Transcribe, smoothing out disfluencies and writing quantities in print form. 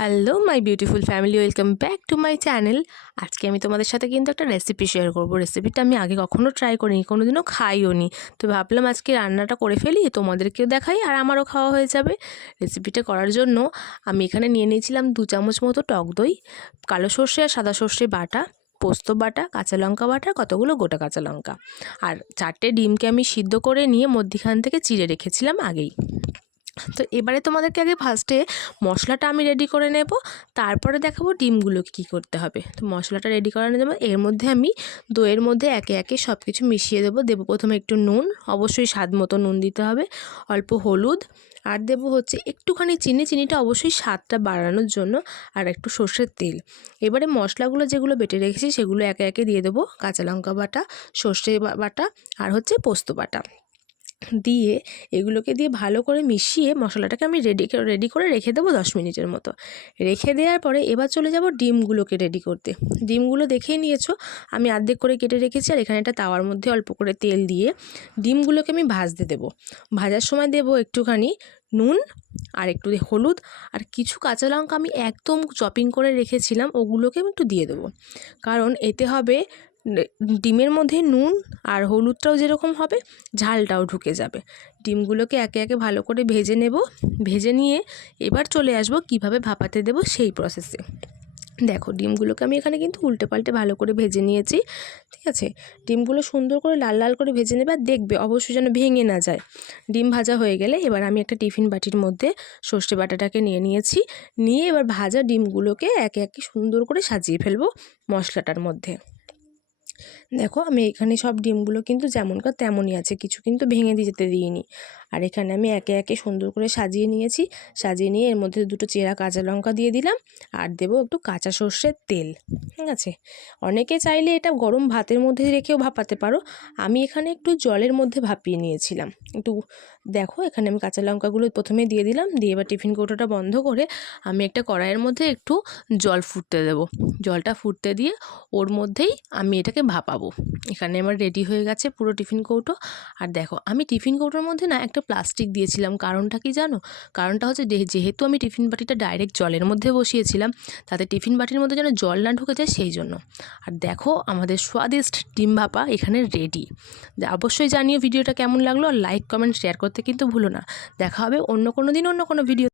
Hello my beautiful family, welcome back to my channel. আজকে আমি তোমাদের সাথে কিন্তু একটা রেসিপি শেয়ার করবো। রেসিপিটা আমি আগে কখনো ট্রাই করিনি, কোনোদিনও খাইও নি। তো ভাবলাম আজকে রান্নাটা করে ফেলি, তোমাদেরকেও দেখাই আর আমারও খাওয়া হয়ে যাবে। রেসিপিটা করার জন্য আমি এখানে নিয়ে নিয়েছিলাম 2 চামচ মতো টক দই, কালো সর্ষে আর সাদা সর্ষে বাটা, পোস্ত বাটা, কাঁচা লঙ্কা বাটা, কতগুলো গোটা কাঁচা লঙ্কা আর 4টে ডিমকে আমি সিদ্ধ করে নিয়ে মধ্যিখান থেকে চিড়ে রেখেছিলাম আগেই। তো এবারে তোমাদেরকে আগে ফার্স্টে মশলাটা আমি রেডি করে নেব, তারপরে দেখাবো ডিমগুলোকে কী করতে হবে। তো মশলাটা রেডি করানো যাবে, এর মধ্যে আমি দইয়ের মধ্যে একে একে সব কিছু মিশিয়ে দেবো। প্রথমে একটু নুন, অবশ্যই স্বাদ মতো নুন দিতে হবে, অল্প হলুদ, আর দেবো হচ্ছে একটুখানি চিনি, চিনিটা অবশ্যই স্বাদটা বাড়ানোর জন্য, আর একটু সর্ষের তেল। এবারে মশলাগুলো যেগুলো বেটে রেখেছি সেগুলো একে একে দিয়ে দেবো, কাঁচা লঙ্কা বাটা, সর্ষে বাটা আর হচ্ছে পোস্ত বাটা দিয়ে এগুলোকে দিয়ে ভালো করে মিশিয়ে মশলাটাকে আমি রেডি করে রেখে দেবো 10 মিনিটের মতো। রেখে দেওয়ার পরে এবার চলে যাব ডিমগুলোকে রেডি করতে। ডিমগুলো দেখেই নিয়েছো আমি অর্ধেক করে কেটে রেখেছি, আর এখানে একটা তাওয়ার মধ্যে অল্প করে তেল দিয়ে ডিমগুলোকে আমি ভাজতে দেবো। ভাজার সময় দেবো একটুখানি নুন আর একটু হলুদ, আর কিছু কাঁচা লঙ্কা আমি একদম চপিং করে রেখেছিলাম, ওগুলোকে আমি একটু দিয়ে দেবো। কারণ এতে হবে ডিমের মধ্যে নুন আর হলুদটাও যেরকম হবে, ঝালটাও ঢুকে যাবে। ডিমগুলোকে একে একে ভালো করে ভেজে নেব। ভেজে নিয়ে এবার চলে আসব কিভাবে ভাপাতে দেব সেই প্রসেসে। দেখো ডিমগুলোকে আমি এখানে কিন্তু উল্টে পাল্টে ভালো করে ভেজে নিয়েছি, ঠিক আছে। ডিমগুলো সুন্দর করে লাল লাল করে ভেজে নেবে, আর দেখবে অবশ্যই যেন ভেঙে না যায়। ডিম ভাজা হয়ে গেলে এবার আমি একটা টিফিন বাটির মধ্যে সর্ষে বাটাটাকে নিয়েছি। নিয়ে এবার ভাজা ডিমগুলোকে একে একে সুন্দর করে সাজিয়ে ফেলবো মশলাটার মধ্যে। দেখো আমি এখানে সব ডিমগুলো কিন্তু যেমনকার তেমনই আছে, কিছু কিন্তু ভেঙে যেতে দিইনি। আর এখানে আমি একে একে সুন্দর করে সাজিয়ে নিয়েছি। সাজিয়ে নিয়ে এর মধ্যে 2টো চেরা কাঁচা লঙ্কা দিয়ে দিলাম, আর দেবো একটু কাঁচা সর্ষের তেল, ঠিক আছে। অনেকে চাইলে এটা গরম ভাতের মধ্যে রেখেও ভাপাতে পারো, আমি এখানে একটু জলের মধ্যে ভাপিয়ে নিয়েছিলাম একটু। দেখো এখানে আমি কাঁচা লঙ্কাগুলো প্রথমে দিয়ে দিলাম, দিয়ে এবার টিফিন কৌটোটা বন্ধ করে আমি একটা কড়াইয়ের মধ্যে একটু জল ফুটতে দেবো। জলটা ফুটতে দিয়ে ওর মধ্যেই আমি এটাকে ভাপাবো। এখানে আমার রেডি হয়ে গেছে পুরো টিফিন কৌটো। আর দেখো আমি টিফিন কৌটোর মধ্যে না একটা প্লাস্টিক দিয়েছিলাম, কারণটা কি জানো? কারণটা হচ্ছে যেহেতু আমি টিফিন বাটিটা ডাইরেক্ট জলের মধ্যে বসিয়েছিলাম, তাতে টিফিন বাটির মধ্যে যেন জল না ঢুকে যায় সেই জন্য। আর দেখো আমাদের স্বাদিষ্ট ডিম ভাপা এখানে রেডি। অবশ্যই জানিও ভিডিওটা কেমন লাগলো, আর লাইক কমেন্ট শেয়ার করতে কিন্তু ভুলো না। দেখা হবে অন্য কোনো দিন অন্য কোনো ভিডিও।